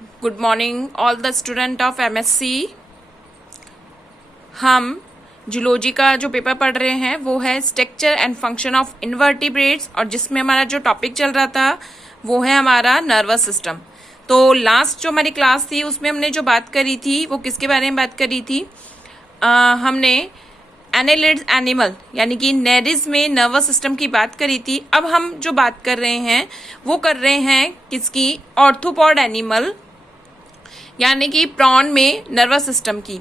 Good morning all the student of MSc. हम zoology का जो पेपर पढ़ रहे हैं वो है structure and function of invertebrates, और जिसमें हमारा जो टॉपिक चल रहा था वो है हमारा नर्वस सिस्टम। तो लास्ट जो हमारी क्लास थी उसमें हमने जो बात करी थी वो किसके बारे में बात करी थी? हमने एनेलिड्स एनिमल यानी कि नेरिस में नर्वस सिस्टम की बात करी थी। अब हम जो बात कर रहे हैं वो कर रहे हैं किसकी? ऑर्थोपॉड एनिमल यानी कि प्रॉन में नर्वस सिस्टम की।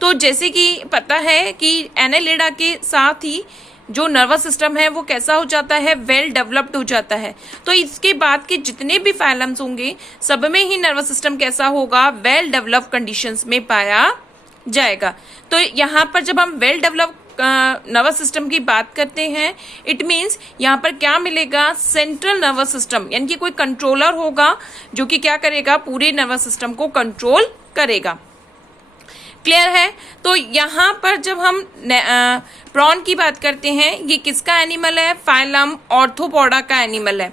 तो जैसे कि पता है कि एनेलिडा के साथ ही जो नर्वस सिस्टम है वो कैसा हो जाता है? वेल डेवलप्ड हो जाता है। तो इसके बाद के जितने भी फाइलम्स होंगे सब में ही नर्वस सिस्टम कैसा होगा? वेल डेवलप्ड कंडीशंस में पाया जाएगा। तो यहाँ पर जब हम वेल डेवलप्ड नर्वस सिस्टम की बात करते हैं, इट मीन्स यहाँ पर क्या मिलेगा? सेंट्रल नर्वस सिस्टम यानी कि कोई कंट्रोलर होगा जो कि क्या करेगा? पूरे नर्वस सिस्टम को कंट्रोल करेगा। क्लियर है? तो यहाँ पर जब हम प्रॉन की बात करते हैं, ये किसका एनिमल है? फाइलम ऑर्थोपोडा का एनिमल है।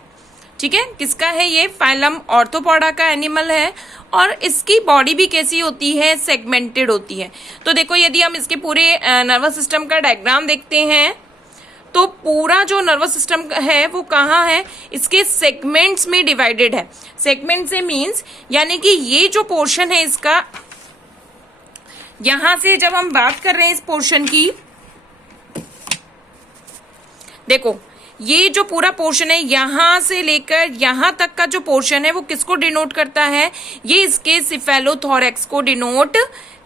ठीक है, किसका है ये? फाइलम ऑर्थोपोडा का एनिमल है। और इसकी बॉडी भी कैसी होती है? सेगमेंटेड होती है। तो देखो, यदि हम इसके पूरे नर्वस सिस्टम का डायग्राम देखते हैं तो पूरा जो नर्वस सिस्टम है वो कहाँ है? इसके सेगमेंट्स में डिवाइडेड है। सेगमेंट से मीन्स यानी कि ये जो पोर्शन है इसका, यहां से जब हम बात कर रहे हैं इस पोर्शन की, देखो ये जो पूरा पोर्शन है यहां से लेकर यहां तक का जो पोर्शन है वो किसको डिनोट करता है? ये इसके सिफेलोथोरैक्स को डिनोट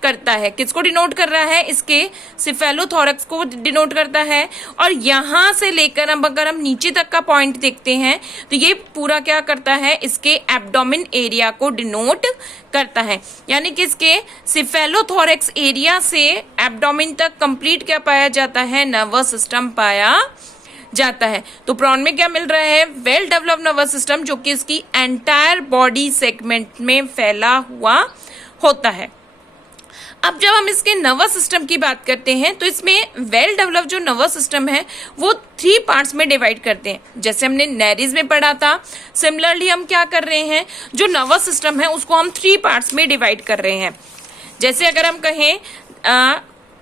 करता है। किसको डिनोट कर रहा है? इसके सिफेलोथोरैक्स को डिनोट करता है। और यहां से लेकर अब अगर हम नीचे तक का पॉइंट देखते हैं तो ये पूरा क्या करता है? इसके एब्डोमेन एरिया को डिनोट करता है। यानी कि इसके सिफेलोथोरैक्स एरिया से एब्डोमेन तक कंप्लीट क्या पाया जाता है? नर्वस सिस्टम पाया जाता है। तो प्रॉन में क्या मिल रहा है? वेल डेवलप्ड नर्वस सिस्टम जो कि इसकी एंटायर बॉडी सेगमेंट में फैला हुआ होता है। अब जब हम इसके नर्वस सिस्टम की बात करते हैं तो इसमें वेल डेवलप्ड जो नर्वस सिस्टम है वो 3 पार्ट्स में डिवाइड करते हैं, जैसे हमने नेरिस में पढ़ा था। सिमिलरली हम क्या कर रहे हैं, जो नर्वस सिस्टम है उसको हम 3 पार्ट्स में डिवाइड कर रहे हैं। जैसे अगर हम कहें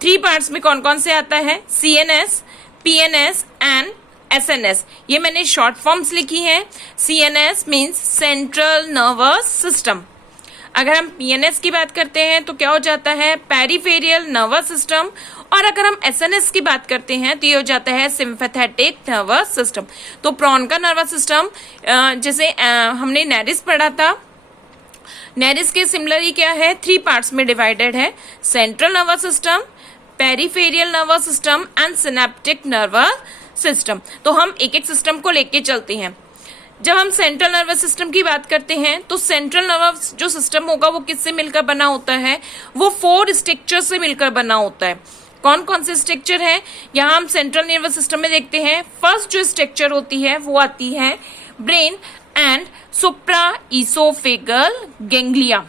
3 पार्ट्स में कौन कौन से आता है? CNS, PNS and SNS। ये मैंने शॉर्ट फॉर्म्स लिखी हैं। CNS means central nervous system. अगर हम PNS की बात करते हैं तो क्या हो जाता है? Peripheral nervous system. और अगर हम SNS की बात करते हैं तो ये हो जाता है सिंपैथेटिक नर्वस सिस्टम। तो प्रॉन का नर्वस सिस्टम जैसे हमने नेरिस पढ़ा था, नेरिस के सिमिलर ही क्या है? 3 पार्ट्स में डिवाइडेड है। Central nervous system, peripheral nervous system and synaptic nervous system. तो हम एक एक सिस्टम को लेके चलते हैं। जब हम सेंट्रल नर्वस सिस्टम की बात करते हैं तो सेंट्रल नर्वस जो सिस्टम होगा वो किससे मिलकर बना होता है? वो 4 स्ट्रक्चर से मिलकर बना होता है। कौन कौन से स्ट्रक्चर है? यहाँ हम सेंट्रल नर्वस सिस्टम में देखते हैं। फर्स्ट जो स्ट्रक्चर होती है वो आती है brain and supra oesophageal ganglia.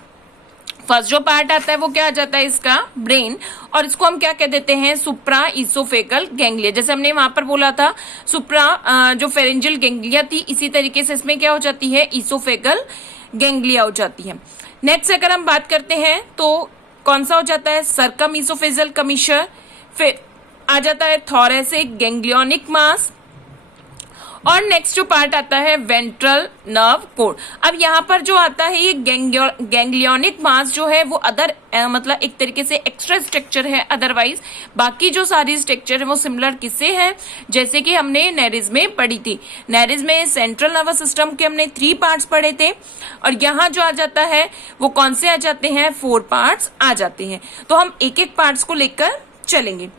First जो पार्ट आता है वो क्या आ जाता है? इसका ब्रेन, और इसको हम क्या कह देते हैं? सुप्रा इसोफेगल गैंग्लिया। जैसे हमने वहां पर बोला था सुप्रा जो फेरेंजियल गैंग्लिया थी, इसी तरीके से इसमें क्या हो जाती है? इसोफेगल गैंग्लिया हो जाती है। नेक्स्ट अगर हम बात करते हैं तो कौन सा हो जाता है? Circumoesophageal commissure. फिर आ जाता है थोरैसिक गैंग्लियोनिक मास। और नेक्स्ट जो पार्ट आता है वेंट्रल नर्व कोड। अब यहाँ पर जो आता है ये गैंग्लियोनिक मास जो है वो अदर मतलब एक तरीके से एक्स्ट्रा स्ट्रक्चर है। अदरवाइज बाकी जो सारी स्ट्रक्चर है वो सिमिलर किससे है? जैसे कि हमने नेरिस में पढ़ी थी। नेरिस में सेंट्रल नर्वस सिस्टम के हमने 3 पार्ट्स पढ़े थे, और यहाँ जो आ जाता है वो कौन से आ जाते हैं? 4 पार्ट्स आ जाते हैं। तो हम एक एक पार्ट्स को लेकर चलेंगे।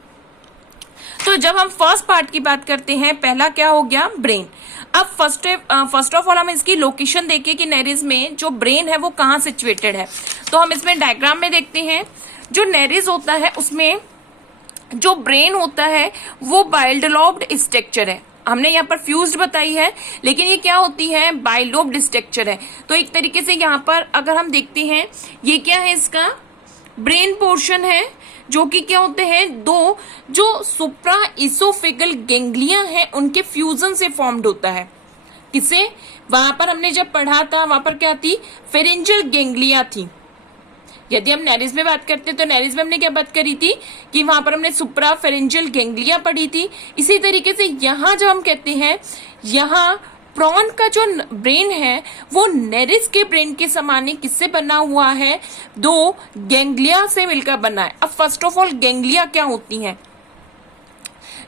तो जब हम फर्स्ट पार्ट की बात करते हैं, पहला क्या हो गया? ब्रेन। अब फर्स्ट ऑफ ऑल हम इसकी लोकेशन देखें कि नेरिस में जो ब्रेन है वो कहाँ सिचुएटेड है। तो हम इसमें डायग्राम में देखते हैं, जो नेरिस होता है उसमें जो ब्रेन होता है वो बाइलोब्ड स्ट्रक्चर है। हमने यहाँ पर फ्यूज्ड बताई है, लेकिन ये क्या होती है? बाइलोब्ड स्ट्रक्चर है। तो एक तरीके से यहाँ पर अगर हम देखते हैं, ये क्या है? इसका ब्रेन पोर्शन है जो कि क्या होते हैं? 2 जो सुप्रा इसोफेगल गैंग्लिया है उनके फ्यूजन से फॉर्म्ड होता है। किसे? वहां पर हमने जब पढ़ा था वहां पर क्या थी, फेरेंजियल गैंग्लिया थी। यदि हम नेरिस में बात करते तो नेरिस में हमने क्या बात करी थी कि वहां पर हमने सुप्रा फेरेंजियल गैंग्लिया पढ़ी थी। इसी तरीके से यहाँ जब हम कहते हैं यहाँ प्रॉन का जो ब्रेन है वो नेरिस के ब्रेन के समान ही किससे बना हुआ है, दो गैंग्लिया से मिलकर बना है। अब फर्स्ट ऑफ ऑल गैंग्लिया क्या होती हैं?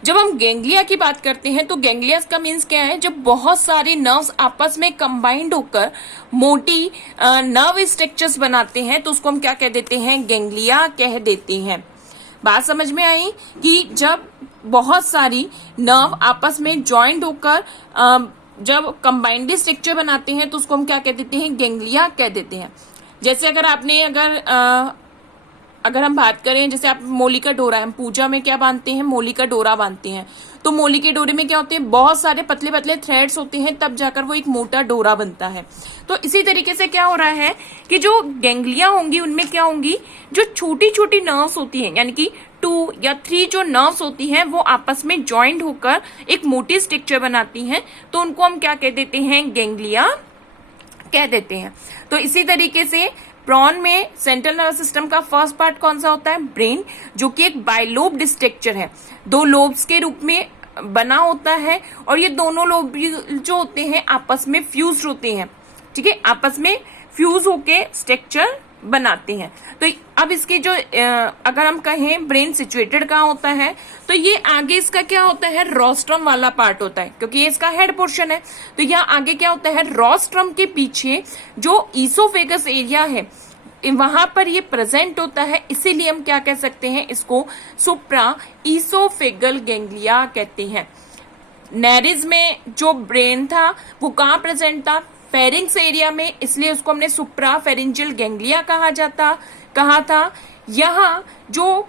जब हम गैंग्लिया की बात करते हैं तो गैंग्लिया का मीन्स क्या है, जब बहुत सारे नर्व्स आपस में कंबाइंड होकर मोटी नर्व स्ट्रक्चर्स बनाते हैं तो उसको हम क्या कह देते हैं, गैंग्लिया कह देते हैं। बात समझ में आई कि जब बहुत सारी नर्व आपस में ज्वाइंट होकर जब कंबाइंड स्ट्रक्चर बनाते हैं तो उसको हम क्या कह देते हैं, गैंग्लिया कह देते हैं। जैसे अगर आपने अगर हम बात करें, जैसे आप मोली का डोरा, हम पूजा में क्या बांधते हैं, मोली का डोरा बांधते हैं, तो मोली के डोरे में क्या होते हैं, बहुत सारे पतले पतले थ्रेड्स होते हैं, तब जाकर वो एक मोटा डोरा बनता है। तो इसी तरीके से क्या हो रहा है कि जो गैंग्लिया होंगी उनमें क्या होंगी, जो छोटी छोटी नर्व्स होती हैं, यानी कि 2 या 3 जो नर्व्स होती हैं वो आपस में ज्वाइंट होकर एक मोटी स्ट्रक्चर बनाती हैं, तो उनको हम क्या कह देते हैं, गैंग्लिया कह देते हैं। तो इसी तरीके से प्रॉन में सेंट्रल नर्वस सिस्टम का फर्स्ट पार्ट कौन सा होता है, ब्रेन, जो कि एक बाइलोब्ड स्ट्रक्चर है, 2 लोब्स के रूप में बना होता है और ये दोनों लोब जो होते हैं आपस में फ्यूज होते हैं, ठीक है, आपस में फ्यूज होके स्ट्रक्चर बनाते हैं। तो अब इसके जो अगर हम कहें ब्रेन सिचुएटेड कहाँ होता है, तो ये आगे इसका क्या होता है, रोस्ट्रम वाला पार्ट होता है, क्योंकि ये इसका हेड पोर्शन है। तो यहाँ आगे क्या होता है, रोस्ट्रम के पीछे जो ईसोफेगस एरिया है वहां पर ये प्रेजेंट होता है, इसीलिए हम क्या कह सकते हैं, इसको सुप्रा ईसोफेगल गैंग्लिया कहते हैं। नेरिस में जो ब्रेन था वो कहाँ प्रेजेंट था, फेरिंग्स एरिया में, इसलिए उसको हमने सुप्रा फेरिंजियल गैंग्लिया कहा था। यहाँ जो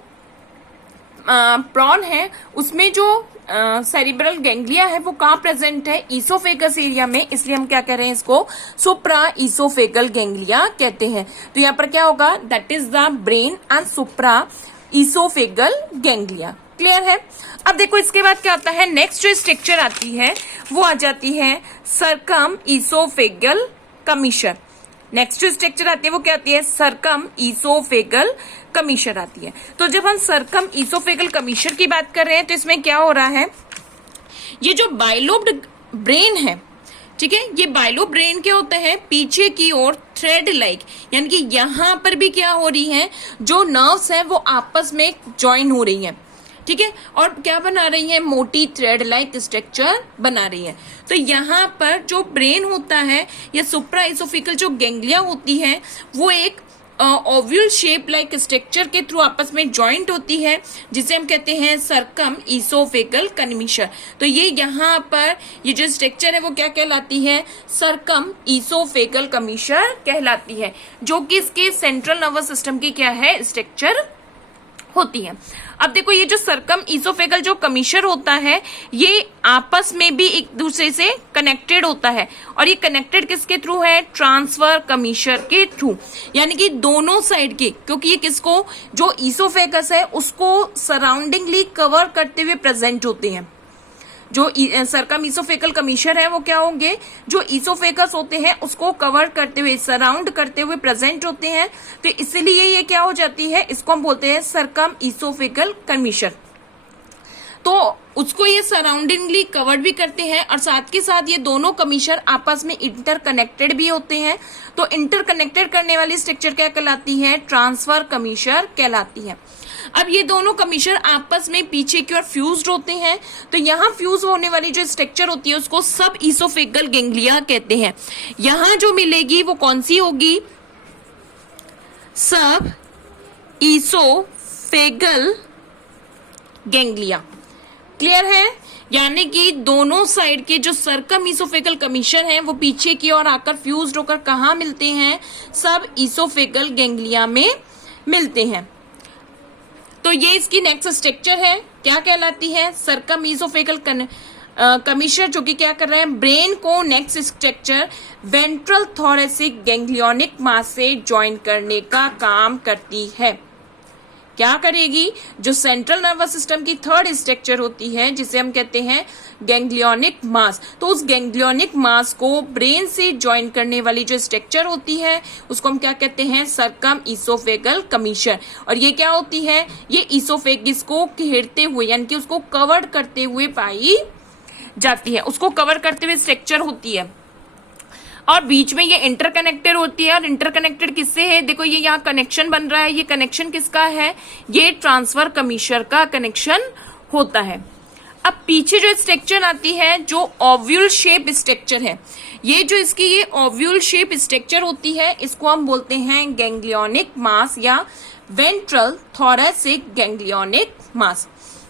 प्रॉन है उसमें जो सेरिब्रल गैंग्लिया है वो कहाँ प्रेजेंट है, ईसोफेगस एरिया में, इसलिए हम क्या कह रहे हैं, इसको सुप्रा ईसोफेगल गैंग्लिया कहते हैं। तो यहाँ पर क्या होगा, that is the brain and supra oesophageal ganglia. Clear है? अब देखो इसके बाद क्या आता है, नेक्स्ट जो स्ट्रक्चर आती है वो आ जाती है सर्कम ईसोफेगल कमीशर। नेक्स्ट जो स्ट्रक्चर आती है वो क्या आती है, सर्कम ईसोफेगल कमीशर आती है। तो जब हम सर्कम ईसोफेगल कमीशर की बात कर रहे हैं तो इसमें क्या हो रहा है, ये जो बाइलोब्ड ब्रेन है, ठीक है, ये बाइलोब ब्रेन क्या होता है, पीछे की ओर थ्रेड लाइक, यानी कि यहां पर भी क्या हो रही है, जो नर्व्स है वो आपस में ज्वाइन हो रही है, ठीक है, और क्या बना रही है, मोटी थ्रेड लाइक स्ट्रक्चर बना रही है। तो यहाँ पर जो ब्रेन होता है या सुप्रा ईसोफेगल जो गैंग्लिया होती है वो एक ओव्यूल शेप लाइक स्ट्रक्चर के थ्रू आपस में ज्वाइंट होती है, जिसे हम कहते हैं सर्कम ईसोफेगल कमीशर। तो ये यहाँ पर ये जो स्ट्रक्चर है वो क्या कहलाती है, सर्कम ईसोफेगल कमीशर कहलाती है, जो कि इसके सेंट्रल नर्वस सिस्टम की क्या है, स्ट्रक्चर होती है। अब देखो ये जो सर्कम ईसोफेगल जो कमीशर होता है ये आपस में भी एक दूसरे से कनेक्टेड होता है, और ये कनेक्टेड किसके थ्रू है, ट्रांसफर कमीशर के थ्रू, यानी कि दोनों साइड के, क्योंकि ये किसको, जो ईसोफेगस है उसको सराउंडिंगली कवर करते हुए प्रेजेंट होते हैं। जो सर्कम ईसोफेगल कमीशर है वो क्या होंगे, जो ईसोफेगस होते हैं उसको कवर करते हुए, सराउंड करते हुए प्रेजेंट होते हैं, तो इसलिए ये क्या हो जाती है, इसको हम बोलते हैं सर्कम ईसोफेगल कमीशर। तो उसको ये सराउंडिंगली कवर्ड भी करते हैं और साथ के साथ ये दोनों कमीशर आपस में इंटरकनेक्टेड भी होते हैं। तो इंटरकनेक्टेड करने वाली स्ट्रक्चर क्या कहलाती है, ट्रांसफर कमीशर कहलाती है। अब ये दोनों कमीशर आपस में पीछे की ओर फ्यूज्ड होते हैं, तो यहाँ फ्यूज होने वाली जो स्ट्रक्चर होती है उसको सब ईसोफेगल गैंग्लिया कहते हैं। यहाँ जो मिलेगी वो कौन सी होगी, सब ईसोफेगल गैंग्लिया। क्लियर है? यानी कि दोनों साइड के जो सर्कम ईसोफेगल कमीशर हैं वो पीछे की ओर आकर फ्यूज्ड होकर कहाँ मिलते हैं, सब ईसोफेगल गैंग्लिया में मिलते हैं। तो ये इसकी नेक्स्ट स्ट्रक्चर है, क्या कहलाती है, सर्कम ईसोफेगल कमीशर, जो कि क्या कर रहा है, ब्रेन को next structure ventral thoracic ganglionic mass से ज्वाइन करने का काम करती है। क्या करेगी, जो सेंट्रल नर्वस सिस्टम की थर्ड स्ट्रक्चर होती है जिसे हम कहते हैं गैंग्लियोनिक मास, तो उस गैंग्लियोनिक मास को ब्रेन से ज्वाइन करने वाली जो स्ट्रक्चर होती है उसको हम क्या कहते हैं, सर्कम ईसोफेगल कमीशन। और ये क्या होती है, ये ईसोफेगिस को घेरते हुए यानी कि उसको कवर करते हुए पाई जाती है, उसको कवर करते हुए स्ट्रक्चर होती है और बीच में ये इंटरकनेक्टेड होती है। और इंटरकनेक्टेड किससे है, देखो ये यहाँ कनेक्शन बन रहा है, ये कनेक्शन किसका है, ये ट्रांसफर कमीशन का कनेक्शन होता है। अब पीछे जो स्ट्रक्चर आती है जो ओव्यूल शेप स्ट्रक्चर है, ये जो इसकी ये ओव्यूल शेप स्ट्रक्चर होती है इसको हम बोलते हैं गैंग्लियोनिक मास या वेंट्रल थोरैसिक गैंग्लियोनिक मास।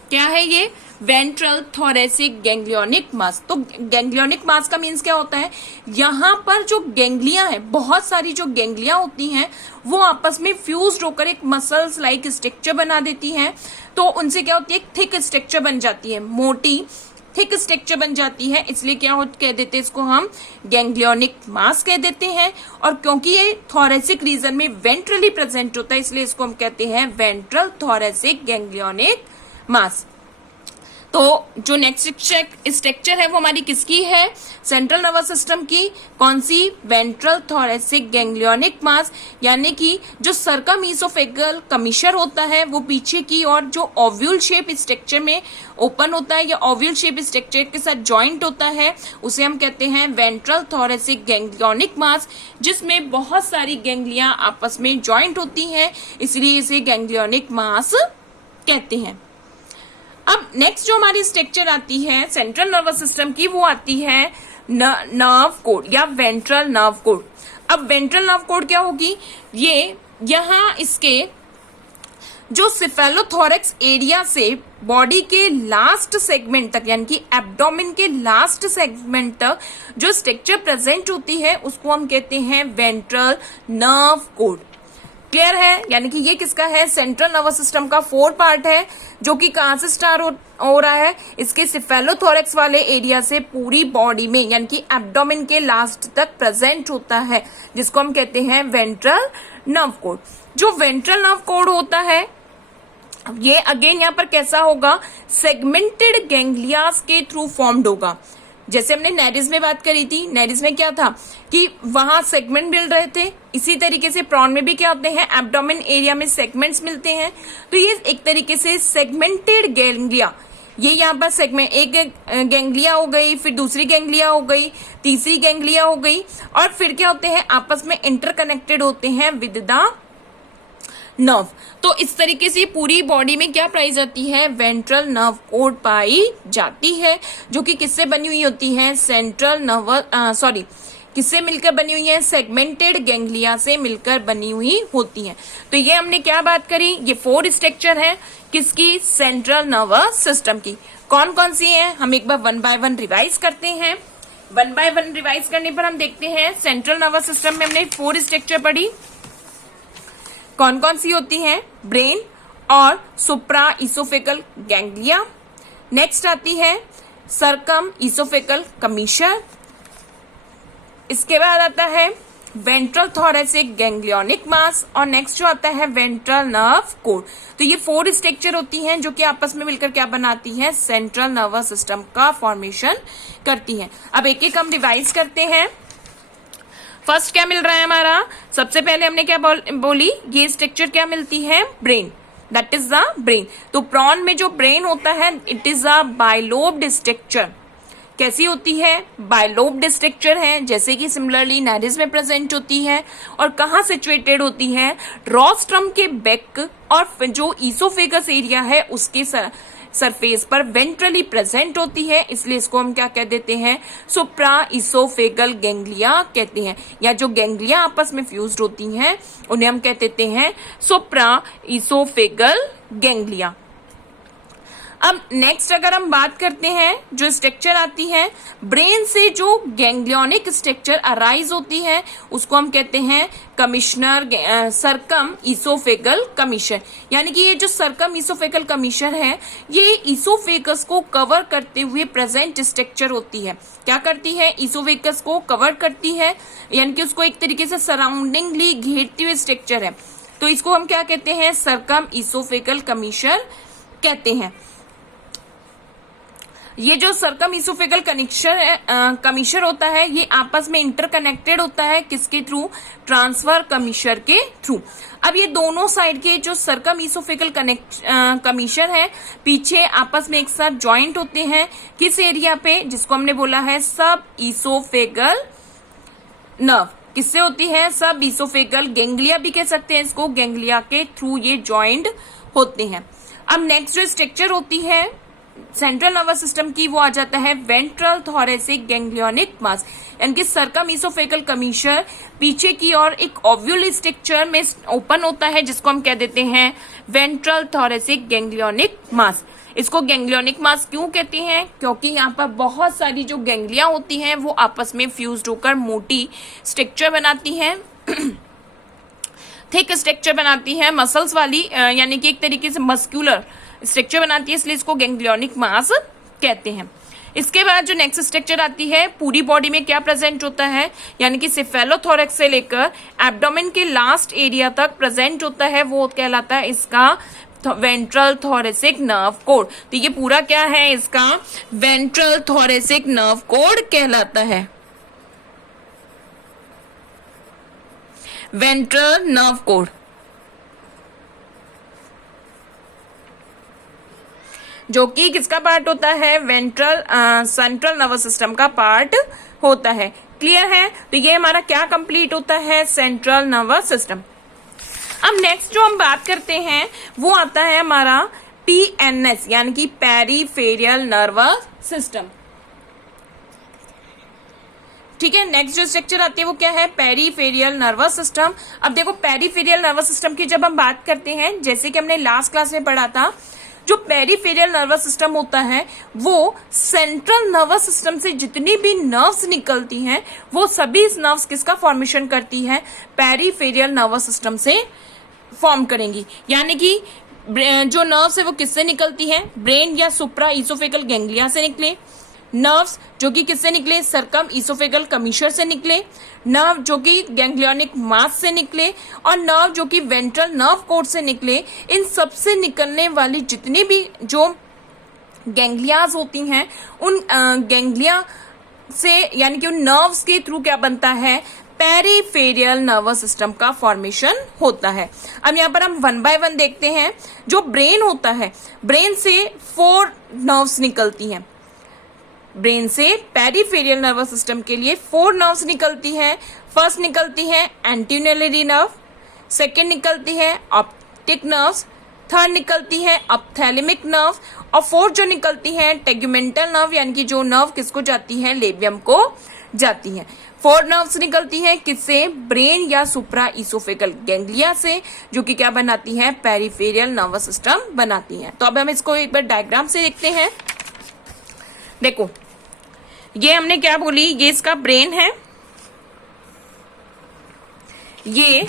क्या है ये, वेंट्रल थोरैसिक गैंग्लियोनिक मास। तो गैंग्लियोनिक मास का मीन्स क्या होता है, यहाँ पर जो गैंग्लिया है, बहुत सारी जो गैंग्लिया होती हैं वो आपस में फ्यूज्ड होकर एक मसल्स लाइक स्ट्रक्चर बना देती हैं। तो उनसे क्या होती है, एक थिक स्ट्रक्चर बन जाती है, मोटी थिक स्ट्रक्चर बन जाती है, इसलिए क्या कह देते हैं इसको हम गैंग्लियोनिक मास कह देते हैं। और क्योंकि ये थोरैसिक रीजन में वेंट्रली प्रेजेंट होता है इसलिए इसको हम कहते हैं वेंट्रल थोरैसिक गैंग्लियोनिक मास। तो जो नेक्स्ट स्ट्रक्चर है वो हमारी किसकी है, सेंट्रल नर्वस सिस्टम की, कौन सी, वेंट्रल थोरैसिक गैंग्लियोनिक मास। यानी कि जो सर्कम ईसोफेगल कमीशन होता है वो पीछे की और जो ओव्यूल शेप स्ट्रक्चर में ओपन होता है या ओव्यूल शेप स्ट्रक्चर के साथ ज्वाइंट होता है उसे हम कहते हैं वेंट्रल थोरैसिक गैंग्लियोनिक मास, जिसमें बहुत सारी गैंग्लिया आपस में ज्वाइंट होती हैं, इसलिए इसे गैंग्लियोनिक मास कहते हैं। अब नेक्स्ट जो हमारी स्ट्रक्चर आती है सेंट्रल नर्वस सिस्टम की वो आती है नर्व कोड या वेंट्रल नर्व कोड। अब वेंट्रल नर्व कोड क्या होगी, ये यहाँ इसके जो सिफेलोथोरैक्स एरिया से बॉडी के लास्ट सेगमेंट तक यानी कि एब्डोमेन के लास्ट सेगमेंट तक जो स्ट्रक्चर प्रेजेंट होती है उसको हम कहते हैं वेंट्रल नर्व कोड। क्लियर है, यानी कि ये किसका है, सेंट्रल नर्वस सिस्टम का 4 पार्ट है जो कि कहां से स्टार्ट हो रहा है, इसके सिफेलोथोरैक्स वाले एरिया से पूरी बॉडी में यानी कि एब्डोमेन के लास्ट तक प्रेजेंट होता है, जिसको हम कहते हैं वेंट्रल नर्व कोड। जो वेंट्रल नर्व कोड होता है ये अगेन यहाँ पर कैसा होगा, सेगमेंटेड गैंग्लियास के थ्रू फॉर्म्ड होगा। जैसे हमने नेरिस में बात करी थी, नेरिस में क्या था कि वहां सेगमेंट मिल रहे थे, इसी तरीके से प्रॉन में भी क्या होते हैं, एब्डोमेन एरिया में सेगमेंट्स मिलते हैं। तो ये एक तरीके से सेगमेंटेड गैंग्लिया, ये यहाँ पर सेगमेंट, एक गैंग्लिया हो गई, फिर दूसरी गैंग्लिया हो गई, तीसरी गैंग्लिया हो गई, और फिर क्या होते हैं आपस में इंटरकनेक्टेड होते हैं विद द नर्व। तो इस तरीके से पूरी बॉडी में क्या पाई जाती है, वेंट्रल नर्व कोड पाई जाती है, जो कि किससे बनी हुई होती है, सेंट्रल नर्वस किससे मिलकर बनी हुई है, सेगमेंटेड गैंग्लिया से मिलकर बनी हुई होती है। तो ये हमने क्या बात करी, ये 4 स्ट्रक्चर है किसकी, सेंट्रल नर्वस सिस्टम की। कौन कौन सी है, हम एक बार 1 बाय 1 रिवाइज करते हैं। 1 बाय 1 रिवाइज करने पर हम देखते हैं सेंट्रल नर्वस सिस्टम में हमने 4 स्ट्रक्चर पढ़ी, कौन कौन सी होती हैं, ब्रेन और सुप्रा ईसोफेगल गैंग्लिया। नेक्स्ट आती है सर्कम ईसोफेगल कमीशन, इसके बाद आता है वेंट्रल थोरैसिक गैंग्लियोनिक मास, और नेक्स्ट जो आता है वेंट्रल नर्व कोड। तो ये 4 स्ट्रक्चर होती हैं जो कि आपस में मिलकर क्या बनाती है, सेंट्रल नर्वस सिस्टम का फॉर्मेशन करती हैं। अब एक एक हम रिवाइज करते हैं। फर्स्ट क्या मिल रहा है हमारा, सबसे पहले हमने क्या बोली, ये स्ट्रक्चर क्या मिलती है, brain, that is the brain. तो प्रॉन में जो ब्रेन होता है it is a bilobed structure. कैसी होती है, बाइलोब्ड स्ट्रक्चर है, जैसे कि सिमिलरली नेरिस में प्रेजेंट होती है। और कहाँ सिचुएटेड होती है, रोस्ट्रम के बैक और जो ईसोफेगस एरिया है उसके सरफेस पर वेंट्रली प्रेजेंट होती है, इसलिए इसको हम क्या कह देते हैं, सुप्रा ईसोफेगल गैंग्लिया कहते हैं। या जो गैंग्लिया आपस में फ्यूज्ड होती हैं उन्हें हम कह देते हैं सुप्रा ईसोफेगल गैंग्लिया। अब नेक्स्ट अगर हम बात करते हैं, जो स्ट्रक्चर आती है ब्रेन से, जो गैंग्लियोनिक स्ट्रक्चर अराइज होती है उसको हम कहते हैं सर्कम ईसोफेगल कमीशन। यानी कि ये जो सर्कम ईसोफेगल कमीशन है ये ईसोफेगस को कवर करते हुए प्रेजेंट स्ट्रक्चर होती है। क्या करती है, ईसोफेगस को कवर करती है, यानी कि उसको एक तरीके से सराउंडिंगली घेरती हुई स्ट्रक्चर है। तो इसको हम क्या कहते हैं, सर्कम ईसोफेगल कमीशर कहते हैं। ये जो सर्कम ईसोफेगल कमीशर होता है ये आपस में इंटरकनेक्टेड होता है, किसके थ्रू, ट्रांसफर कमीशर के थ्रू। अब ये दोनों साइड के जो सर्कम ईसोफेगल कमीशर है पीछे आपस में एक साथ ज्वाइंट होते हैं, किस एरिया पे, जिसको हमने बोला है सब ईसोफेगल नर्व। किससे होती है, सब ईसोफेगल गैंग्लिया भी कह सकते हैं इसको, गैंग्लिया के थ्रू ये ज्वाइंट होते हैं। अब नेक्स्ट जो स्ट्रक्चर होती है सेंट्रल नर्वस सिस्टम की, वो आ जाता है वेंट्रल थोरेसिक गैंग्लियोनिक मास, यानी कि सर्कम ईसोफेगल कमीशर पीछे की ओर एक ओव्यूल स्ट्रक्चर में ओपन होता है, जिसको हम कह देते हैं वेंट्रल थोरेसिक गैंग्लियोनिक मास। इसको गैंग्लियोनिक मास क्यों कहते हैं, क्योंकि यहाँ पर बहुत सारी जो गैंग्लिया होती हैं वो आपस में फ्यूज्ड होकर मोटी स्ट्रक्चर बनाती हैं, थिक स्ट्रक्चर बनाती है, मसल्स वाली, यानी कि एक तरीके से मस्कुलर स्ट्रक्चर बनाती है, इसलिए इसको गैंग्लियोनिक मास कहते हैं। इसके बाद जो नेक्स्ट स्ट्रक्चर आती है, पूरी बॉडी में क्या प्रेजेंट होता है, यानी कि सेफेलोथोरैक्स से लेकर एब्डोमेन के लास्ट एरिया तक प्रेजेंट होता है, वो कहलाता है इसका वेंट्रल थोरेसिक नर्व कोड। तो ये पूरा क्या है, इसका वेंट्रल थोरेसिक नर्व कोड कहलाता है, वेंट्रल नर्व कोड, जो कि किसका पार्ट होता है, वेंट्रल सेंट्रल नर्वस सिस्टम का पार्ट होता है। क्लियर है, तो ये हमारा क्या कंप्लीट होता है, सेंट्रल नर्वस सिस्टम। अब नेक्स्ट जो हम बात करते हैं वो आता है हमारा पीएनएस, यानी कि पेरीफेरियल नर्वस सिस्टम। ठीक है, नेक्स्ट जो स्ट्रक्चर आती है वो क्या है, पेरीफेरियल नर्वस सिस्टम। अब देखो पेरीफेरियल नर्वस सिस्टम की जब हम बात करते हैं, जैसे कि हमने लास्ट क्लास में पढ़ा था, जो पेरीफेरियल नर्वस सिस्टम होता है वो सेंट्रल नर्वस सिस्टम से जितनी भी नर्व्स निकलती हैं वो सभी इस नर्व्स किसका फॉर्मेशन करती है, पेरीफेरियल नर्वस सिस्टम से फॉर्म करेंगी। यानी कि जो नर्व्स है वो किससे निकलती है, ब्रेन या सुप्रा ईसोफेगल गैंग्लिया से निकले, नर्व्स जो कि किससे निकले, सर्कम ईसोफेगल कमीशर से निकले, नर्व जो कि गैंग्लियोनिक मास से निकले, और नर्व जो कि वेंट्रल नर्व कोड से निकले। इन सब से निकलने वाली जितनी भी जो गैंग्लियाज होती हैं उन गैंग्लिया से, यानी कि उन नर्व्स के थ्रू क्या बनता है, पेरीफेरियल नर्वस सिस्टम का फॉर्मेशन होता है। अब यहाँ पर हम वन बाय वन देखते हैं। जो ब्रेन होता है, ब्रेन से 4 नर्व्स निकलती हैं, ब्रेन से पेरीफेरियल नर्वस सिस्टम के लिए 4 नर्व्स निकलती हैं। फर्स्ट निकलती है एंटीन्यूलरी नर्व, सेकेंड निकलती है ऑप्टिक नर्व्स, थर्ड निकलती है ऑप्थैलेमिक नर्व, और फोर्थ जो निकलती है टेगुमेंटल नर्व, यानी कि जो नर्व किसको जाती है, लेबियम को जाती है। 4 नर्व्स निकलती है किससे, ब्रेन या सुप्रा ईसोफेगल गैंग्लिया से, जो कि क्या बनाती है, पेरीफेरियल नर्वस सिस्टम बनाती है। तो अब हम इसको एक बार डायग्राम से देखते हैं। देखो ये हमने क्या बोली, ये इसका ब्रेन है, ये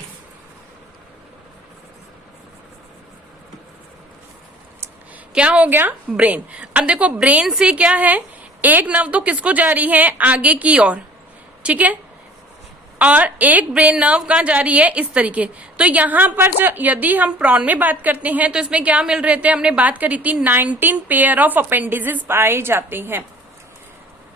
क्या हो गया, ब्रेन। अब देखो ब्रेन से क्या है, एक नर्व तो किसको जा रही है, आगे की ओर, ठीक है, और एक ब्रेन नर्व कहाँ जा रही है, इस तरीके। तो यहाँ पर यदि हम प्रॉन में बात करते हैं तो इसमें क्या मिल रहे थे, हमने बात करी थी 19 पेयर ऑफ अपेंडिजेस पाए जाते हैं,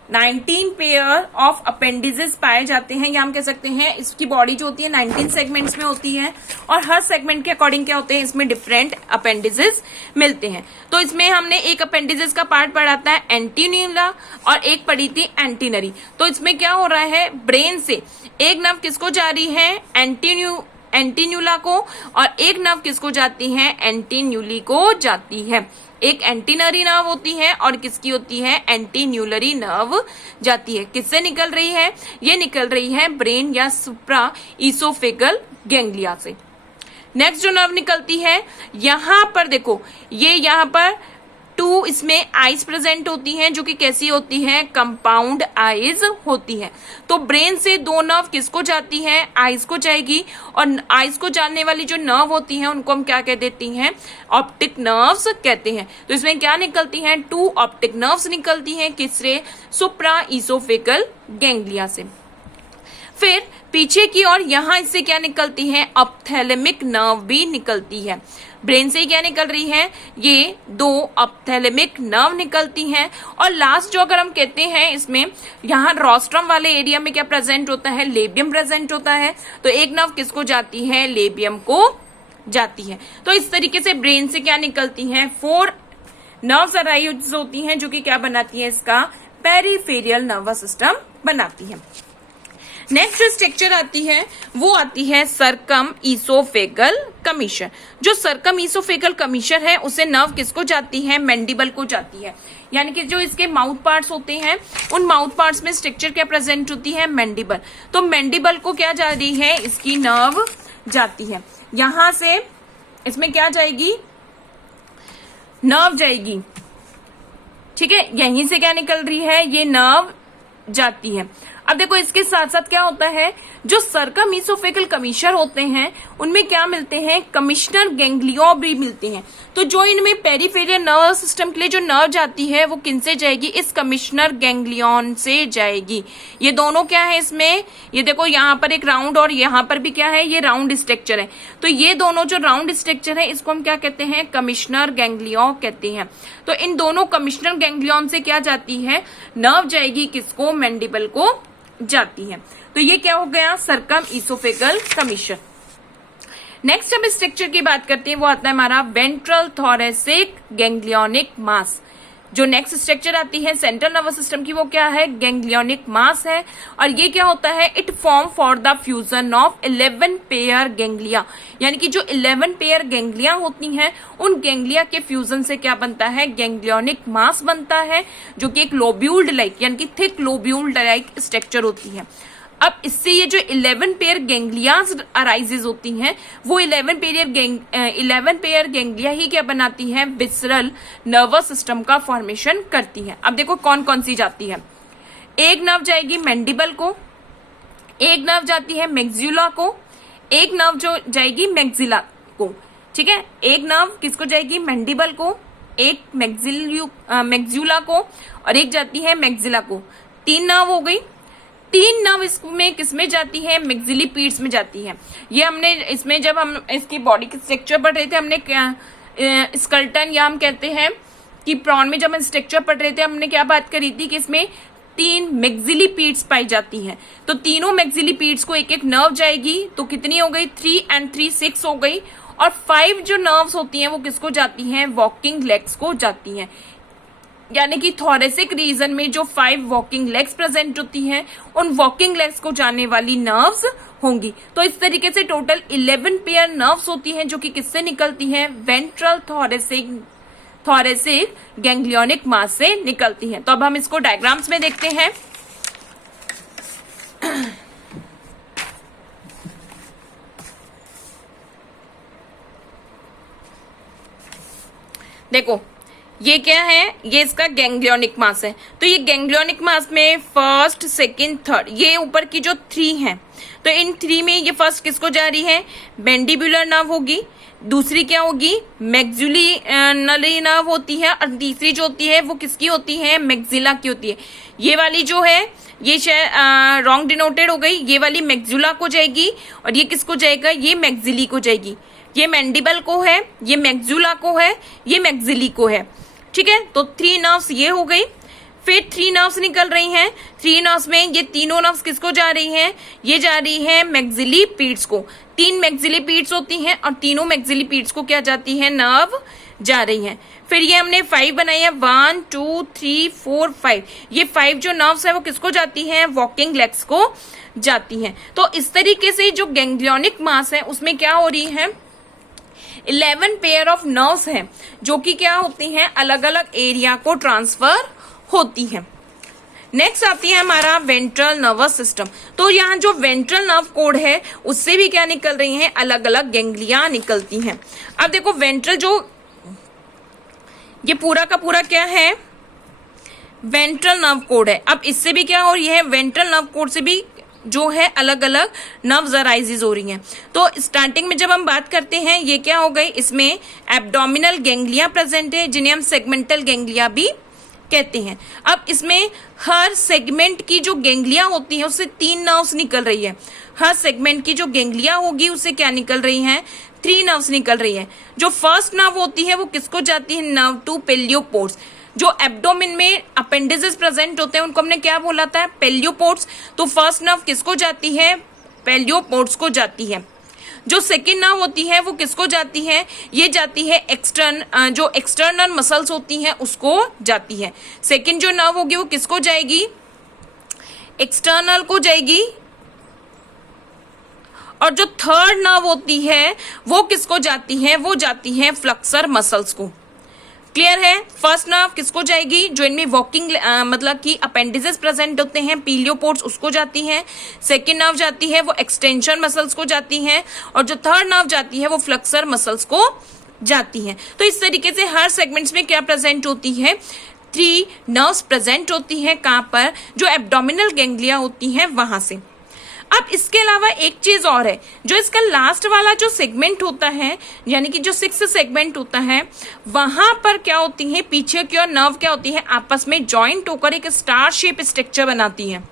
19 पेयर ऑफ अपेंडिजेस पाए जाते हैं, या हम कह सकते हैं इसकी बॉडी जो होती है 19 सेगमेंट्स में होती है, और हर सेगमेंट के अकॉर्डिंग क्या होते हैं, इसमें डिफरेंट अपेंडिजेस मिलते हैं। तो इसमें हमने एक अपेंडिजेस का पार्ट पढ़ा था एंटीन्यूला, और एक पढ़ी थी एंटीनरी। तो इसमें क्या हो रहा है, ब्रेन से एक नर्व किसको जा रही है, एंटीन्यूला को, और एक नर्व किसको जाती है, एंटीन्यूली को जाती है। एक एंटीनरी नर्व होती है और किसकी होती है, एंटीन्यूलरी नर्व जाती है। किससे निकल रही है, ये निकल रही है ब्रेन या सुप्रा ईसोफेगल गैंग्लिया से। नेक्स्ट जो नर्व निकलती है, यहां पर देखो, ये यहां पर 2 इसमें आइज प्रेजेंट होती हैं, जो कि कैसी होती है, कंपाउंड आइज होती है। तो ब्रेन से 2 नर्व किसको जाती है, आइज को जाएगी, और आइज को जानने वाली जो नर्व होती हैं उनको हम क्या कह देती हैं, ऑप्टिक नर्व्स कहते हैं। तो इसमें क्या निकलती हैं, 2 ऑप्टिक नर्व्स निकलती हैं, किससे, सुप्रा ईसोफेगल गैंग्लिया से। फिर पीछे की और यहाँ इससे क्या निकलती है, अपथैलेमिक नर्व भी निकलती है। ब्रेन से क्या निकल रही है, ये 2 अपथैलेमिक नर्व निकलती हैं। और लास्ट जो अगर हम कहते हैं इसमें, यहाँ रोस्ट्रम वाले एरिया में क्या प्रेजेंट होता है, लेबियम प्रेजेंट होता है। तो एक नर्व किसको जाती है, लेबियम को जाती है। तो इस तरीके से ब्रेन से क्या निकलती हैं, 4 नर्व्स अराइज होती हैं जो कि क्या बनाती है, इसका पेरिफेरियल नर्वस सिस्टम बनाती है। नेक्स्ट जो स्ट्रक्चर आती है वो आती है सर्कम ईसोफेगल कमीशन। जो सर्कम ईसोफेगल कमीशन है उसे नर्व किसको जाती है, मैंडिबल को जाती है। यानी कि जो इसके माउथ पार्ट्स होते हैं उन माउथ पार्ट्स में स्ट्रक्चर क्या प्रेजेंट होती है, मैंडिबल। तो मैंडिबल को क्या जा रही है, इसकी नर्व जाती है। यहां से इसमें क्या जाएगी, नर्व जाएगी, ठीक है। यहीं से क्या निकल रही है, ये नर्व जाती है। अब देखो इसके साथ साथ क्या होता है, जो सर्कम ईसोफेगल कमीशन होते हैं उनमें क्या मिलते हैं, कमिश्नर गैंग्लियन भी मिलते हैं। तो जो इनमें पेरिफेरियल नर्वस सिस्टम के लिए जो नर्व जाती है वो किनसे जाएगी, इस कमिश्नर गैंग्लियन से जाएगी। ये दोनों क्या है इसमें, ये देखो यहाँ पर एक राउंड और यहाँ पर भी क्या है, ये राउंड स्ट्रक्चर है। तो ये दोनों जो राउंड स्ट्रक्चर है इसको हम क्या कहते हैं, कमिश्नर गैंग्लियन कहते हैं। तो इन दोनों कमिश्नर गैंग्लियन से क्या जाती है, नर्व जाएगी किसको, मैंडिबल को जाती है। तो ये क्या हो गया, सर्कम ईसोफेगल कमीशन। नेक्स्ट हम स्ट्रक्चर की बात करते हैं, वो आता है हमारा वेंट्रल थोरेसिक गैंग्लियोनिक मास। जो नेक्स्ट स्ट्रक्चर आती है सेंट्रल नर्वस सिस्टम की वो क्या है, गैंग्लियोनिक मास है। और ये क्या होता है, it form for the fusion of 11 pair ganglia. यानी कि जो 11 पेयर गैंग्लिया होती हैं उन गैंग्लिया के फ्यूजन से क्या बनता है, गैंग्लियोनिक मास बनता है, जो कि एक लोब्यूल्ड लाइक यानी कि थिक लोब्यूल्ड लाइक स्ट्रक्चर होती है। अब इससे ये जो 11 पेयर गैंग्लियाज अराइजेज होती हैं वो 11 पेयर गैंग्लिया ही क्या बनाती है, विसरल नर्वस सिस्टम का फॉर्मेशन करती है। अब देखो कौन कौन सी जाती है, एक नर्व जाएगी मैंडिबल को, एक नर्व जाती है मैक्सिला को, एक नर्व जो जाएगी मैक्सिला को, ठीक है। एक नर्व किसको जाएगी, मैंडिबल को, एक मैक्सिला को और एक जाती है मैक्सिला को। 3 नर्व हो गई। 3 नर्व इसमें किसमें जाती है, मैक्सिलिपीड्स में जाती है। ये हमने इसमें जब हम इसकी बॉडी के स्ट्रक्चर पढ़ रहे थे हमने स्कल्टन या हम कहते हैं कि प्रॉन में जब हम स्ट्रक्चर पढ़ रहे थे हमने क्या बात करी थी कि इसमें 3 मैक्सिलिपीड्स पाई जाती हैं। तो तीनों मैक्सिलिपीड्स को एक एक नर्व जाएगी। तो कितनी हो गई, 3 and 3 6 हो गई। और 5 जो नर्व्स होती हैं वो किसको जाती हैं, वॉकिंग लेग्स को जाती हैं। यानी कि थोरेसिक रीजन में जो 5 वॉकिंग लेग्स प्रेजेंट होती हैं उन वॉकिंग लेग्स को जाने वाली नर्व्स होंगी। तो इस तरीके से टोटल 11 पेयर नर्व्स होती हैं जो कि किससे निकलती हैं, वेंट्रल थोरेसिक गैंग्लियोनिक मास से निकलती हैं। तो अब हम इसको डायग्राम्स में देखते हैं। देखो ये क्या है, ये इसका गैंग्लियोनिक मास है। तो ये गैंग्लियोनिक मास में फर्स्ट, सेकंड, थर्ड, ये ऊपर की जो 3 हैं तो इन 3 में ये फर्स्ट किसको जा रही है, मैंडिबुलर नर्व होगी, दूसरी क्या होगी, मैक्सिलरी नर्व होती है और तीसरी जो होती है वो किसकी होती है, मैक्सिला की होती है। ये वाली जो है ये शायद रॉन्ग डिनोटेड हो गई, ये वाली मैक्सिला को जाएगी और ये किसको जाएगा, ये मैक्सिली को जाएगी। ये मैंडिबल को है, ये मैक्सिला को है, ये मैक्सिली को है, ठीक है। तो 3 नर्व्स ये हो गई। फिर 3 नर्व्स निकल रही हैं। 3 नर्व्स में ये तीनों नर्व्स किसको जा रही हैं, ये जा रही है मैक्सिलिपीड्स को। 3 मैक्सिलिपीड्स होती हैं और तीनों मैक्सिलिपीड्स को क्या जाती है, नर्व जा रही हैं। फिर ये हमने 5 बनाई है, 1 2 3 4 5। ये 5 जो नर्व्स है वो किसको जाती हैं, वॉकिंग लेग्स को जाती हैं। तो इस तरीके से जो गैंग्लियोनिक मास है उसमें क्या हो रही है, 11 पेयर ऑफ नर्व्स हैं जो कि क्या होती हैं, अलग अलग एरिया को ट्रांसफर होती हैं। नेक्स्ट आती है हमारा वेंट्रल नर्वस सिस्टम। तो यहाँ जो वेंट्रल नर्व कोड है उससे भी क्या निकल रही हैं, अलग अलग गैंग्लिया निकलती हैं। अब देखो वेंट्रल जो ये पूरा का पूरा क्या है, वेंट्रल नर्व कोड है। अब इससे भी क्या हो रही है, वेंट्रल नर्व कोड से भी जो है अलग अलग नर्व्स अराइजेज हो रही हैं। तो स्टार्टिंग में जब हम बात करते हैं ये क्या हो गई, इसमें एब्डोमिनल गैंग्लिया प्रेजेंट है जिन्हें हम सेगमेंटल गैंग्लिया भी कहते हैं। अब इसमें हर सेगमेंट की जो गैंग्लिया होती है उससे 3 नर्व्स निकल रही है। हर सेगमेंट की जो गैंग्लिया होगी उससे क्या निकल रही हैं, 3 नर्व्स निकल रही है। जो फर्स्ट नर्व होती है वो किसको जाती है, नर्व टू पेलियोपोड्स। जो एब्डोमेन में अपेंडिसेस प्रेजेंट होते हैं उनको हमने क्या बोला था, पेलियोपोड्स। तो फर्स्ट नर्व किसको जाती है, पेलियोपोड्स को जाती है। जो सेकेंड नर्व होती है वो किसको जाती है, ये जाती है जो एक्सटर्नल मसल्स होती हैं उसको जाती है। सेकेंड जो नर्व होगी वो किसको जाएगी, एक्सटर्नल को जाएगी। और जो थर्ड नर्व होती है वो किसको जाती है, वो जाती है फ्लेक्सर मसल्स को। क्लियर है। फर्स्ट नर्व किसको जाएगी, जो इनमें वॉकिंग मतलब कि अपेंडिसेस प्रेजेंट होते हैं पीलियोपोड्स उसको जाती है। सेकेंड नर्व जाती है वो एक्सटेंशन मसल्स को जाती है। और जो थर्ड नर्व जाती है वो फ्लेक्सर मसल्स को जाती है। तो इस तरीके से हर सेगमेंट्स में क्या प्रेजेंट होती है, 3 नर्व्स प्रेजेंट होती है। कहां पर, जो एब्डोमिनल गैंग्लिया होती है वहां से। अब इसके अलावा एक चीज और है, जो इसका लास्ट वाला जो सेगमेंट होता है यानी कि जो 6th सेगमेंट होता है वहां पर क्या होती है, पीछे की ओर नर्व क्या होती है, आपस में जॉइंट होकर एक स्टार शेप स्ट्रक्चर बनाती है।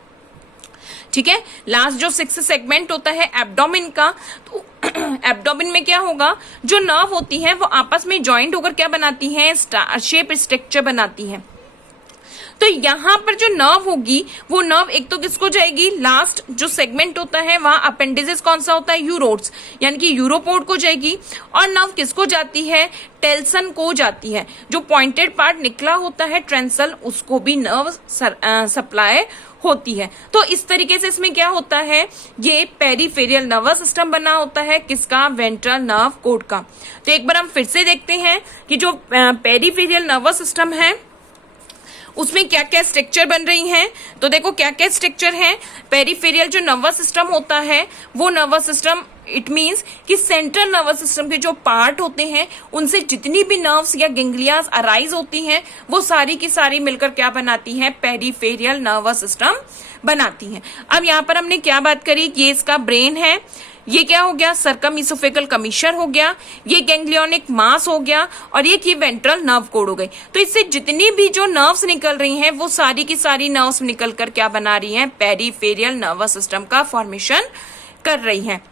ठीक है। लास्ट जो 6th सेगमेंट होता है एब्डोमेन का, तो एब्डोमेन में क्या होगा, जो नर्व होती है वो आपस में जॉइंट होकर क्या बनाती है, स्टार शेप स्ट्रक्चर बनाती है। तो यहां पर जो नर्व होगी वो नर्व एक तो किसको जाएगी, लास्ट जो सेगमेंट होता है वहां अपेंडिसेस कौन सा होता है, यूरोड्स यानी कि यूरोपोड को जाएगी। और नर्व किसको जाती है, टेल्सन को जाती है। जो पॉइंटेड पार्ट निकला होता है ट्रेंसल उसको भी नर्व सप्लाई होती है। तो इस तरीके से इसमें क्या होता है, ये पेरिफेरियल नर्वस सिस्टम बना होता है किसका, वेंट्रल नर्व कोड का। तो एक बार हम फिर से देखते हैं कि जो पेरिफेरियल नर्वस सिस्टम है उसमें क्या क्या स्ट्रक्चर बन रही हैं। तो देखो क्या क्या स्ट्रक्चर है। पेरिफेरियल जो नर्वस सिस्टम होता है वो नर्वस सिस्टम, इट मींस कि सेंट्रल नर्वस सिस्टम के जो पार्ट होते हैं उनसे जितनी भी नर्व्स या गैंग्लियाज अराइज होती हैं वो सारी की सारी मिलकर क्या बनाती हैं, पेरिफेरियल नर्वस सिस्टम बनाती हैं। अब यहाँ पर हमने क्या बात करी कि ये इसका ब्रेन है, ये क्या हो गया, सर्कम इसोफेगल कमीशर हो गया, ये गैंग्लियोनिक मास हो गया और ये की वेंट्रल नर्व कोड हो गई। तो इससे जितनी भी जो नर्व्स निकल रही हैं वो सारी की सारी नर्व्स निकलकर क्या बना रही हैं, पेरिफेरियल नर्वस सिस्टम का फॉर्मेशन कर रही हैं।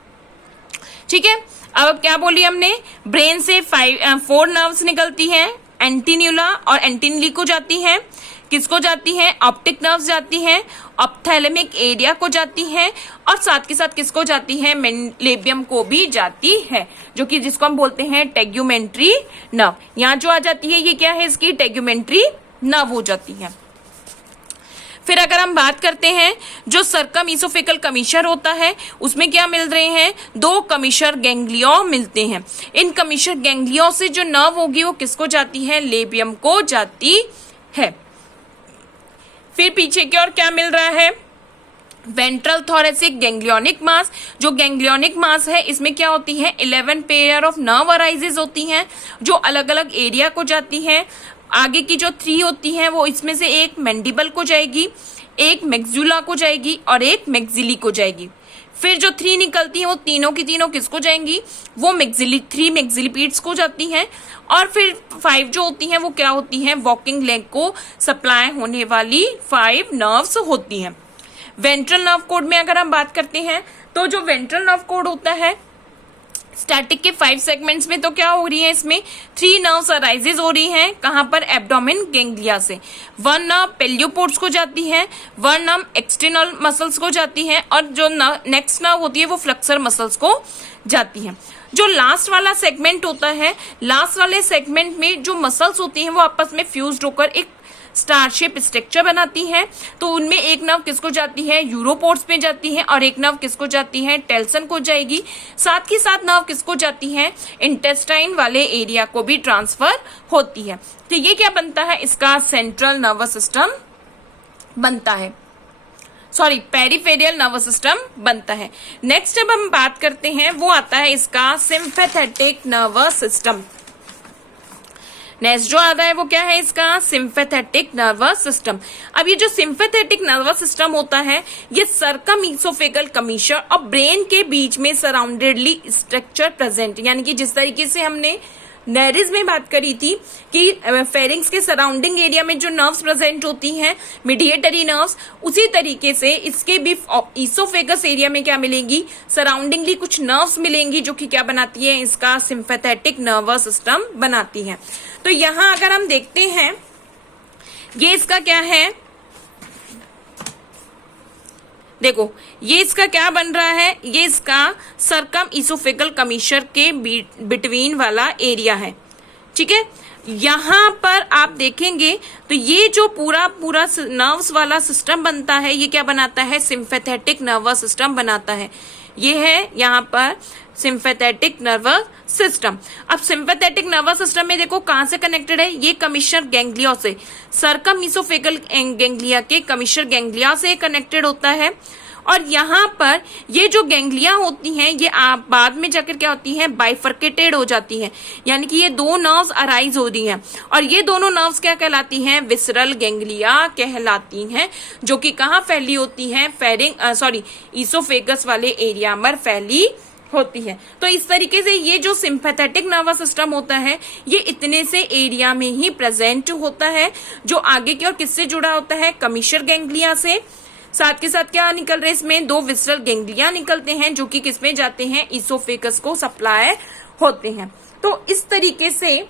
ठीक है। अब क्या बोली हमने, ब्रेन से 4 नर्व्स निकलती हैं, एंटीन्यूला और एंटीनली को जाती हैं, किसको जाती हैं, ऑप्टिक नर्व्स जाती हैं, ऑप्थैलेमिक एरिया को जाती हैं और साथ के साथ किसको जाती है, लेबियम को भी जाती है, जो कि जिसको हम बोलते हैं टेग्यूमेंट्री नर्व। यहाँ जो आ जाती है ये क्या है, इसकी टेग्यूमेंट्री नर्व हो जाती है। फिर अगर हम बात करते हैं जो सर्कम इसोफेगल कमीशर होता है उसमें क्या मिल रहे हैं, 2 कमीशर गैंग्लियो मिलते हैं। इन कमीशर गैंग्लियो से जो नर्व होगी वो किसको जाती है, लेबियम को जाती है। फिर पीछे की ओर क्या मिल रहा है, वेंट्रल थोरेसिक गैंग्लियोनिक मास। जो गैंग्लियोनिक मास है इसमें क्या होती है, 11 पेयर ऑफ नर्व अराइजेस होती हैं जो अलग अलग एरिया को जाती हैं। आगे की जो 3 होती हैं वो इसमें से एक मैंडिबल को जाएगी, एक मैक्जुला को जाएगी और एक मैक्सिली को जाएगी। फिर जो 3 निकलती हैं वो तीनों की तीनों किसको जाएंगी, वो 3 मैक्सिलिपीड्स को जाती हैं। और फिर 5 जो होती हैं वो क्या होती हैं, वॉकिंग लेग को सप्लाई होने वाली 5 नर्व्स होती हैं। वेंट्रल नर्व कोड में अगर हम बात करते हैं तो जो वेंट्रल नर्व कोड होता है स्टैटिक के 5 सेगमेंट्स में तो क्या हो रही है, इसमें 3 नर्व्स अराइजेज हो रही हैं। कहां पर, एब्डोमेन गैंग्लिया से। 1 नर्व पेलियोपोड्स को जाती है, 1 नर्व एक्सटर्नल मसल्स को जाती है और जो नेक्स्ट नर्व होती है वो फ्लेक्सर मसल्स को जाती है। जो लास्ट वाला सेगमेंट होता है, लास्ट वाले सेगमेंट में जो मसल्स होती हैं वो आपस में फ्यूज्ड होकर एक स्टार शेप स्ट्रक्चर बनाती हैं। तो उनमें एक नर्व किसको जाती है, यूरोपोड्स में जाती है और एक नर्व किसको जाती है, टेल्सन को जाएगी। साथ ही साथ नर्व किसको जाती है, इंटेस्टाइन वाले एरिया को भी ट्रांसफर होती है। तो ये क्या बनता है, इसका सेंट्रल नर्वस सिस्टम बनता है, सॉरी पेरिफेरियल नर्वस सिस्टम बनता है। नेक्स्ट जब हम बात करते हैं वो आता है इसका सिंपैथेटिक नर्वस सिस्टम। नेक्स्ट जो आता है वो क्या है, इसका सिंपैथेटिक नर्वस सिस्टम। अब ये जो सिंपैथेटिक नर्वस सिस्टम होता है ये सर्कम इसोफेगल कमीशर और ब्रेन के बीच में सराउंडेडली स्ट्रक्चर प्रेजेंट, यानी कि जिस तरीके से हमने नेरिस में बात करी थी कि फेरिंग्स के सराउंडिंग एरिया में जो नर्व्स प्रेजेंट होती हैं, मीडिएटरी नर्व्स, उसी तरीके से इसके भी ईसोफेगस एरिया में क्या मिलेंगी, सराउंडिंगली कुछ नर्व्स मिलेंगी जो कि क्या बनाती है, इसका सिंपैथेटिक नर्वस सिस्टम बनाती है। तो यहां अगर हम देखते हैं, ये इसका क्या है, देखो ये इसका क्या बन रहा है, ये इसका सरकम ईसोफेगल कमीशर के बिटवीन वाला एरिया है, ठीक है। यहां पर आप देखेंगे तो ये जो पूरा नर्व्स वाला सिस्टम बनता है, ये क्या बनाता है, सिंपैथेटिक नर्वस सिस्टम बनाता है। ये है यहां पर सिंपैथेटिक नर्वस सिस्टम। अब सिंपैथेटिक नर्वस सिस्टम में देखो कहां से कनेक्टेड है, ये कमीशर गैंग्लिया से, सरकम ईसोफेगल गैंग्लिया के कमीशर गैंग्लिया से कनेक्टेड होता है। और यहाँ पर ये जो गैंग्लिया होती हैं, ये आप बाद में जाकर क्या होती हैं, बाइफर्केटेड हो जाती हैं, यानी कि ये दो नर्व्स अराइज हो रही हैं, और ये दोनों नर्व्स क्या कहलाती हैं, विसरल गैंग्लिया कहलाती हैं, जो कि कहाँ फैली होती हैं, ईसोफेगस वाले एरिया में फैली होती है। तो इस तरीके से ये जो सिंपैथेटिक नर्वस सिस्टम होता है, ये इतने से एरिया में ही प्रेजेंट होता है, जो आगे की ओर किससे जुड़ा होता है, कमीशर गैंग्लिया से। साथ के साथ क्या निकल रहे, इसमें दो विसरल गैंग्लिया निकलते हैं, जो कि किसमें जाते हैं, ईसोफेगस को सप्लाई होते हैं। तो इस तरीके से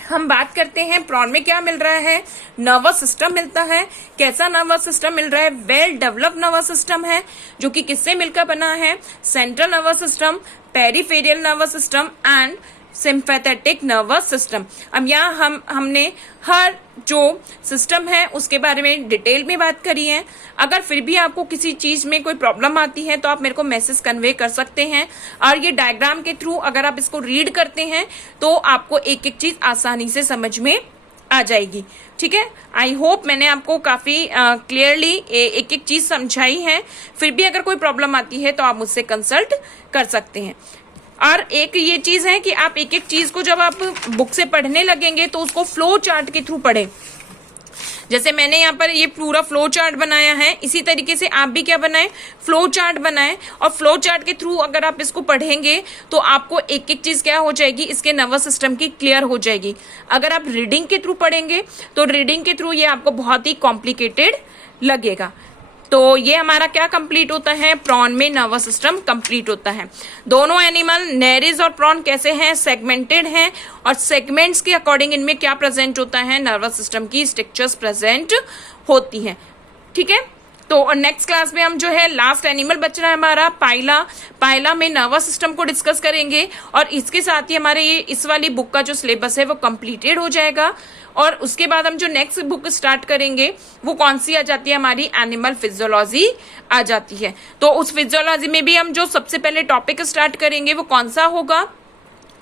हम बात करते हैं प्रॉन में क्या मिल रहा है, नर्वस सिस्टम मिलता है। कैसा नर्वस सिस्टम मिल रहा है, वेल डेवलप्ड नर्वस सिस्टम है, जो कि किससे मिलकर बना है, central nervous system, peripheral nervous system and sympathetic nervous system. अब यहाँ हमने हर जो सिस्टम है उसके बारे में डिटेल में बात करी है। अगर फिर भी आपको किसी चीज में कोई प्रॉब्लम आती है तो आप मेरे को मैसेज कन्वे कर सकते हैं, और ये डायग्राम के थ्रू अगर आप इसको रीड करते हैं तो आपको एक एक चीज आसानी से समझ में आ जाएगी, ठीक है। आई होप मैंने आपको काफी क्लियरली एक एक चीज समझाई है। फिर भी अगर कोई प्रॉब्लम आती है तो आप मुझसे कंसल्ट कर सकते हैं। और एक ये चीज है कि आप एक एक चीज को जब आप बुक से पढ़ने लगेंगे तो उसको फ्लो चार्ट के थ्रू पढ़ें। जैसे मैंने यहाँ पर ये पूरा फ्लो चार्ट बनाया है, इसी तरीके से आप भी क्या बनाएं, फ्लो चार्ट बनाएं, और फ्लो चार्ट के थ्रू अगर आप इसको पढ़ेंगे तो आपको एक एक चीज क्या हो जाएगी, इसके नर्वस सिस्टम की क्लियर हो जाएगी। अगर आप रीडिंग के थ्रू पढ़ेंगे तो रीडिंग के थ्रू ये आपको बहुत ही कॉम्प्लिकेटेड लगेगा। तो ये हमारा क्या कंप्लीट होता है, प्रॉन में नर्वस सिस्टम कंप्लीट होता है। दोनों एनिमल नेरिस और प्रॉन कैसे हैं, सेगमेंटेड हैं, और सेगमेंट्स के अकॉर्डिंग इनमें क्या प्रेजेंट होता है, नर्वस सिस्टम की स्ट्रक्चर्स प्रेजेंट होती हैं, ठीक है। तो नेक्स्ट क्लास में हम जो है लास्ट एनिमल बच रहा है हमारा पाइला में नर्वस सिस्टम को डिस्कस करेंगे, और इसके साथ ही हमारे ये इस वाली बुक का जो सिलेबस है वो कंप्लीटेड हो जाएगा। और उसके बाद हम जो नेक्स्ट बुक स्टार्ट करेंगे वो कौन सी आ जाती है, हमारी एनिमल फिजियोलॉजी आ जाती है। तो उस फिजियोलॉजी में भी हम जो सबसे पहले टॉपिक स्टार्ट करेंगे वो कौन सा होगा,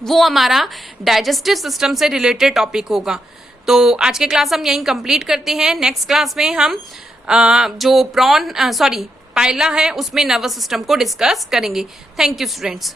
वो हमारा डाइजेस्टिव सिस्टम से रिलेटेड टॉपिक होगा। तो आज के क्लास हम यहीं कंप्लीट करते हैं। नेक्स्ट क्लास में हम जो पाइला है उसमें नर्वस सिस्टम को डिस्कस करेंगे। Thank you students.